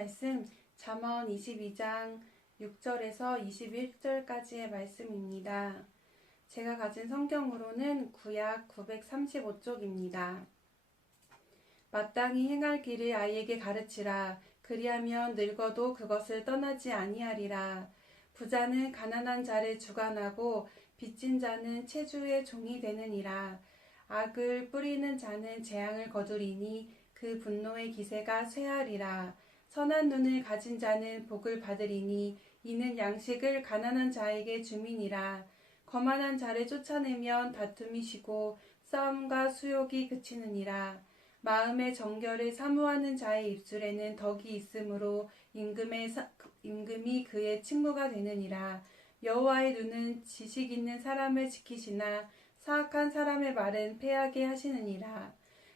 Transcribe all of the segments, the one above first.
말씀 잠언 22장 6절에서 21절까지의 말씀입니다. 제가 가진 성경으로는 구약 935쪽입니다. 마땅히 행할 길을 아이에게 가르치라. 그리하면 늙어도 그것을 떠나지 아니하리라. 부자는 가난한 자를 주관하고 빚진 자는 체주의 종이 되느니라. 악을 뿌리는 자는 재앙을 거두리니 그 분노의 기세가 쇠하리라. 선한 눈을 가진 자는 복을 받으리니 이는 양식을 가난한 자에게 줌이니라. 거만한 자를 쫓아내면 다툼이 쉬고 싸움과 수욕이 그치느니라. 마음의 정결을 사모하는 자의 입술에는 덕이 있으므로 임금이 그의 친구가 되느니라. 여호와의 눈은 지식 있는 사람을 지키시나 사악한 사람의 말은 패하게 하시느니라.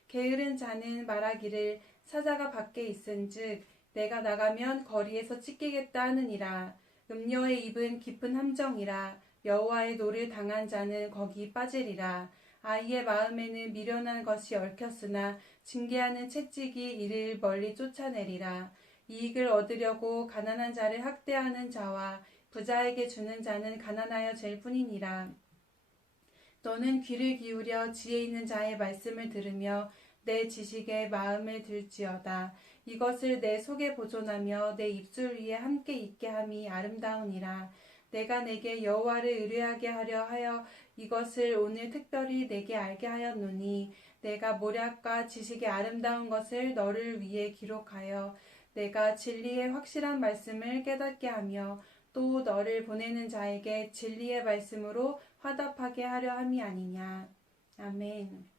게으른 자는 말하기를 사자가 밖에 있은즉 내가 나가면 거리에서 찢기겠다 하느니라. 음녀의 입은 깊은 함정이라. 여호와의 노를 당한 자는 거기 빠지리라. 아이의 마음에는 미련한 것이 얽혔으나 징계하는 채찍이 이를 멀리 쫓아내리라. 이익을 얻으려고 가난한 자를 학대하는 자와 부자에게 주는 자는 가난하여 질 뿐이니라. 너는 귀를 기울여 지혜 있는 자의 말씀을 들으며 내 지식에 마음을 들지어다. 이것을 내 속에 보존하며 내 입술 위에 함께 있게 함이 아름다우니라. 내가 내게 여호와를 의뢰하게 하려 하여 이것을 오늘 특별히 내게 알게 하였노니 내가 모략과 지식의 아름다운 것을 너를 위해 기록하여 내가 진리의 확실한 말씀을 깨닫게 하며 또 너를 보내는 자에게 진리의 말씀으로 화답하게 하려 함이 아니냐. 아멘.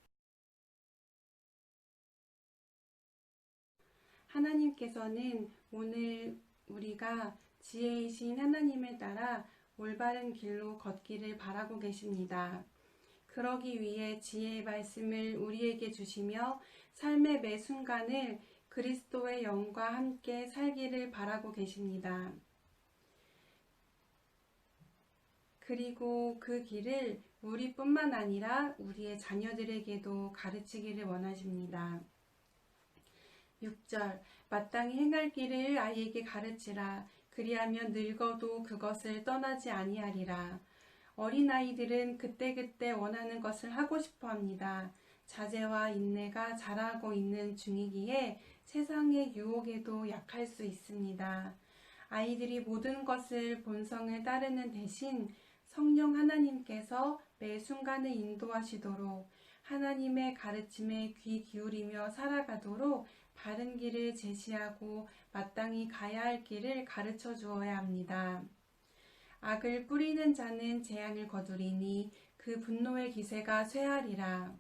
하나님께서는 오늘 우리가 지혜이신 하나님을 따라 올바른 길로 걷기를 바라고 계십니다. 그러기 위해 지혜의 말씀을 우리에게 주시며 삶의 매 순간을 그리스도의 영과 함께 살기를 바라고 계십니다. 그리고 그 길을 우리뿐만 아니라 우리의 자녀들에게도 가르치기를 원하십니다. 6절 마땅히 행할 길을 아이에게 가르치라. 그리하면 늙어도 그것을 떠나지 아니하리라. 어린아이들은 그때그때 원하는 것을 하고 싶어 합니다. 자제와 인내가 자라고 있는 중이기에 세상의 유혹에도 약할 수 있습니다. 아이들이 모든 것을 본성을 따르는 대신 성령 하나님께서 매 순간을 인도하시도록 하나님의 가르침에 귀 기울이며 살아가도록 바른 길을 제시하고 마땅히 가야 할 길을 가르쳐 주어야 합니다. 악을 뿌리는 자는 재앙을 거두리니 그 분노의 기세가 쇠하리라.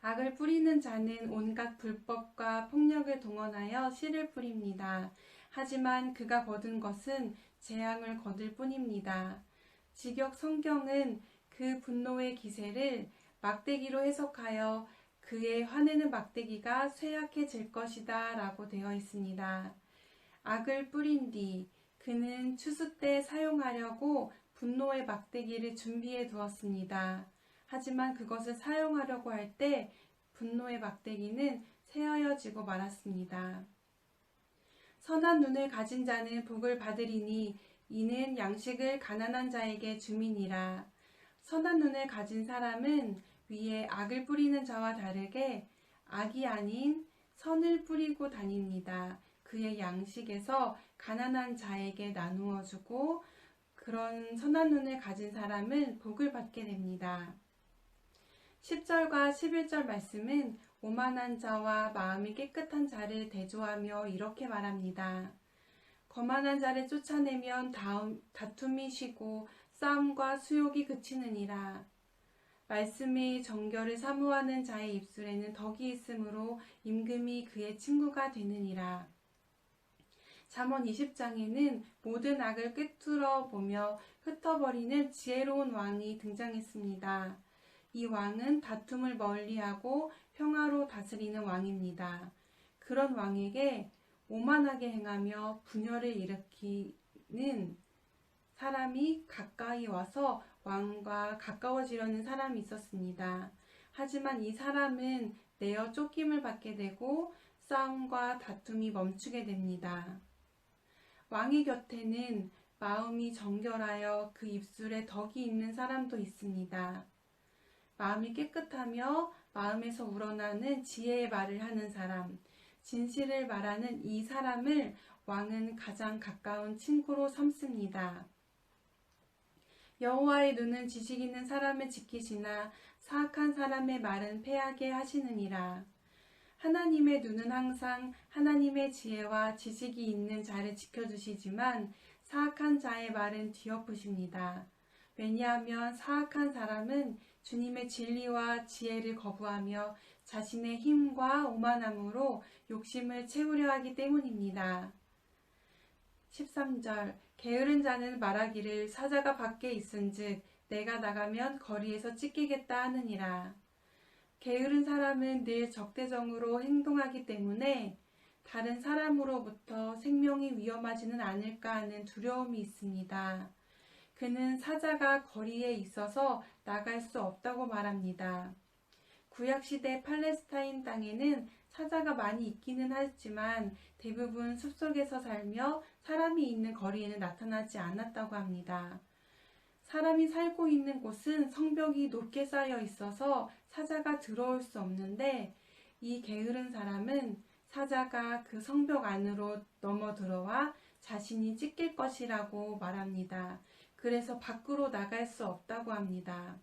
악을 뿌리는 자는 온갖 불법과 폭력을 동원하여 씨를 뿌립니다. 하지만 그가 거둔 것은 재앙을 거둘 뿐입니다. 직역 성경은 그 분노의 기세를 막대기로 해석하여 그의 화내는 막대기가 쇠약해질 것이다 라고 되어 있습니다. 악을 뿌린 뒤 그는 추수 때 사용하려고 분노의 막대기를 준비해 두었습니다. 하지만 그것을 사용하려고 할 때 분노의 막대기는 쇠하여지고 말았습니다. 선한 눈을 가진 자는 복을 받으리니 이는 양식을 가난한 자에게 줌이니라. 선한 눈을 가진 사람은 위에 악을 뿌리는 자와 다르게 악이 아닌 선을 뿌리고 다닙니다. 그의 양식에서 가난한 자에게 나누어 주고 그런 선한 눈을 가진 사람은 복을 받게 됩니다. 10절과 11절 말씀은 오만한 자와 마음이 깨끗한 자를 대조하며 이렇게 말합니다. 거만한 자를 쫓아내면 다툼이 쉬고 싸움과 수욕이 그치느니라. 말씀의 정결을 사모하는 자의 입술에는 덕이 있으므로 임금이 그의 친구가 되느니라. 잠언 20장에는 모든 악을 꿰뚫어 보며 흩어버리는 지혜로운 왕이 등장했습니다. 이 왕은 다툼을 멀리하고 평화로 다스리는 왕입니다. 그런 왕에게 오만하게 행하며 분열을 일으키는 사람이 가까이 와서 왕과 가까워지려는 사람이 있었습니다. 하지만 이 사람은 내어 쫓김을 받게 되고 싸움과 다툼이 멈추게 됩니다. 왕의 곁에는 마음이 정결하여 그 입술에 덕이 있는 사람도 있습니다. 마음이 깨끗하며 마음에서 우러나는 지혜의 말을 하는 사람, 진실을 말하는 이 사람을 왕은 가장 가까운 친구로 삼습니다. 여호와의 눈은 지식 있는 사람을 지키시나 사악한 사람의 말은 패하게 하시느니라. 하나님의 눈은 항상 하나님의 지혜와 지식이 있는 자를 지켜주시지만 사악한 자의 말은 뒤엎으십니다. 왜냐하면 사악한 사람은 주님의 진리와 지혜를 거부하며 자신의 힘과 오만함으로 욕심을 채우려 하기 때문입니다. 13절 게으른 자는 말하기를 사자가 밖에 있은즉 내가 나가면 거리에서 찢기겠다 하느니라. 게으른 사람은 늘 적대적으로 행동하기 때문에 다른 사람으로부터 생명이 위험하지는 않을까 하는 두려움이 있습니다. 그는 사자가 거리에 있어서 나갈 수 없다고 말합니다. 구약시대 팔레스타인 땅에는 사자가 많이 있기는 하지만 대부분 숲속에서 살며 사람이 있는 거리에는 나타나지 않았다고 합니다. 사람이 살고 있는 곳은 성벽이 높게 쌓여 있어서 사자가 들어올 수 없는데 이 게으른 사람은 사자가 그 성벽 안으로 넘어 들어와 자신이 찢길 것이라고 말합니다. 그래서 밖으로 나갈 수 없다고 합니다.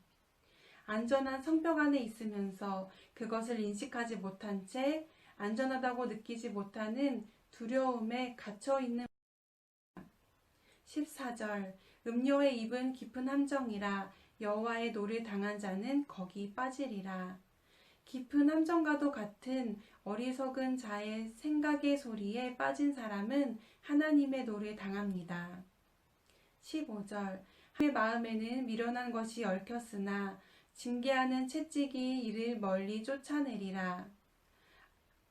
안전한 성벽 안에 있으면서 그것을 인식하지 못한 채 안전하다고 느끼지 못하는 두려움에 갇혀 있는 14절 음료의 입은 깊은 함정이라 여호와의 노를 당한 자는 거기 빠지리라. 깊은 함정과도 같은 어리석은 자의 생각의 소리에 빠진 사람은 하나님의 노를 당합니다. 15절 그의 마음에는 미련한 것이 얽혔으나 징계하는 채찍이 이를 멀리 쫓아내리라.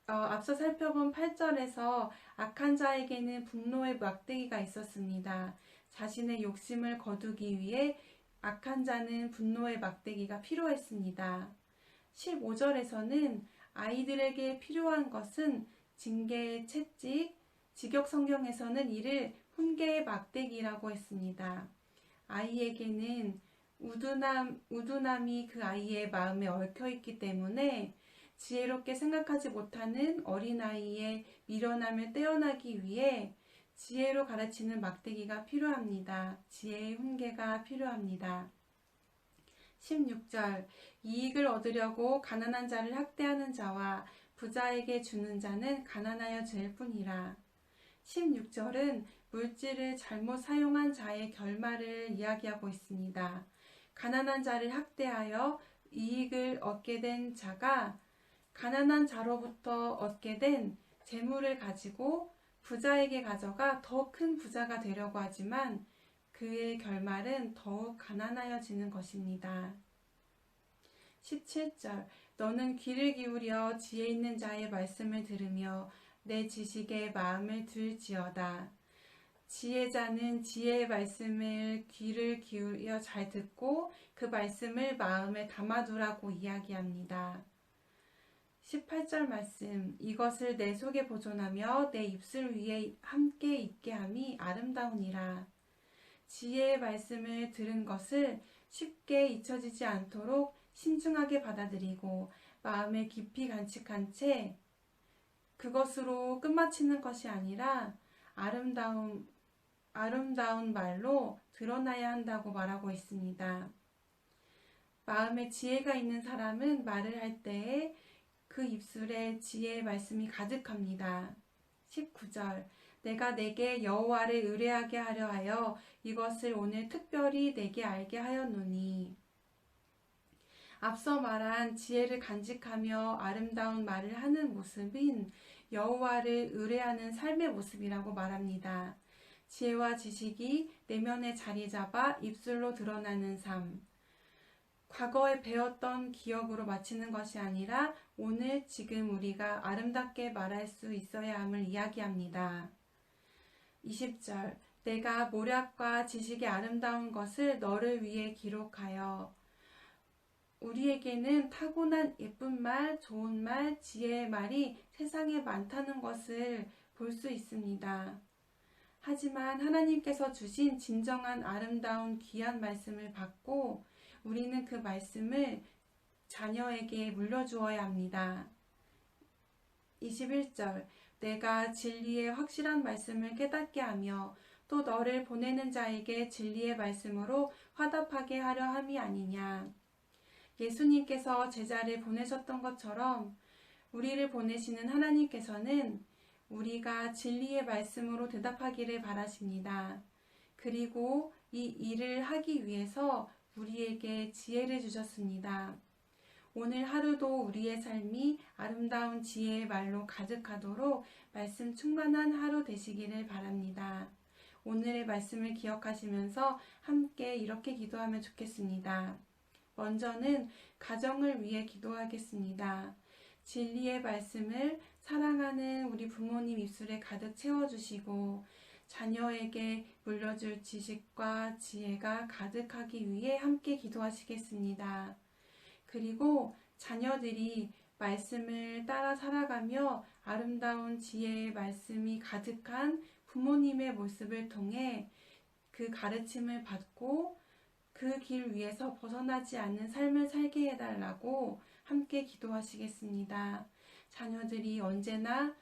앞서 살펴본 8절에서 악한 자에게는 분노의 막대기가 있었습니다. 자신의 욕심을 거두기 위해 악한 자는 분노의 막대기가 필요했습니다. 15절에서는 아이들에게 필요한 것은 징계의 채찍, 직역성경에서는 이를 훈계의 막대기라고 했습니다. 아이에게는 우둔함이 그 아이의 마음에 얽혀있기 때문에 지혜롭게 생각하지 못하는 어린아이의 미련함을 떼어나기 위해 지혜로 가르치는 막대기가 필요합니다. 지혜의 훈계가 필요합니다. 16절 이익을 얻으려고 가난한 자를 학대하는 자와 부자에게 주는 자는 가난하여질 뿐이라. 16절은 물질을 잘못 사용한 자의 결말을 이야기하고 있습니다. 가난한 자를 학대하여 이익을 얻게 된 자가 가난한 자로부터 얻게 된 재물을 가지고 부자에게 가져가 더 큰 부자가 되려고 하지만 그의 결말은 더욱 가난하여지는 것입니다. 17절 너는 귀를 기울여 지혜 있는 자의 말씀을 들으며 내 지식에 마음을 둘지어다. 지혜자는 지혜의 말씀을 귀를 기울여 잘 듣고 그 말씀을 마음에 담아두라고 이야기합니다. 18절 말씀 이것을 내 속에 보존하며 내 입술 위에 함께 있게 함이 아름다우니라. 지혜의 말씀을 들은 것을 쉽게 잊혀지지 않도록 신중하게 받아들이고 마음에 깊이 간직한 채 그것으로 끝마치는 것이 아니라 아름다운 말로 드러나야 한다고 말하고 있습니다. 마음에 지혜가 있는 사람은 말을 할 때에 그 입술에 지혜의 말씀이 가득합니다. 19절 내가 내게 여호와를 의뢰하게 하려 하여 이것을 오늘 특별히 내게 알게 하였노니. 앞서 말한 지혜를 간직하며 아름다운 말을 하는 모습은 여호와를 의뢰하는 삶의 모습이라고 말합니다. 지혜와 지식이 내면에 자리 잡아 입술로 드러나는 삶. 과거에 배웠던 기억으로 마치는 것이 아니라 오늘 지금 우리가 아름답게 말할 수 있어야 함을 이야기합니다. 20절 내가 모략과 지식의 아름다운 것을 너를 위해 기록하여 우리에게는 타고난 예쁜 말, 좋은 말, 지혜의 말이 세상에 많다는 것을 볼 수 있습니다. 하지만 하나님께서 주신 진정한 아름다운 귀한 말씀을 받고 우리는 그 말씀을 자녀에게 물려주어야 합니다. 21절 내가 진리의 확실한 말씀을 깨닫게 하며 또 너를 보내는 자에게 진리의 말씀으로 화답하게 하려 함이 아니냐. 예수님께서 제자를 보내셨던 것처럼 우리를 보내시는 하나님께서는 우리가 진리의 말씀으로 대답하기를 바라십니다. 그리고 이 일을 하기 위해서 우리에게 지혜를 주셨습니다. 오늘 하루도 우리의 삶이 아름다운 지혜의 말로 가득하도록 말씀 충만한 하루 되시기를 바랍니다. 오늘의 말씀을 기억하시면서 함께 이렇게 기도하면 좋겠습니다. 먼저는 가정을 위해 기도하겠습니다. 진리의 말씀을 사랑하는 우리 부모님 입술에 가득 채워주시고 자녀에게 물려줄 지식과 지혜가 가득하기 위해 함께 기도하시겠습니다. 그리고 자녀들이 말씀을 따라 살아가며 아름다운 지혜의 말씀이 가득한 부모님의 모습을 통해 그 가르침을 받고 그 길 위에서 벗어나지 않는 삶을 살게 해달라고 함께 기도하시겠습니다. 자녀들이 언제나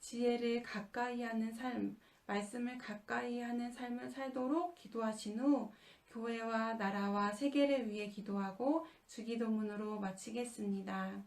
지혜를 가까이 하는 삶, 말씀을 가까이 하는 삶을 살도록 기도하신 후 교회와 나라와 세계를 위해 기도하고 주기도문으로 마치겠습니다.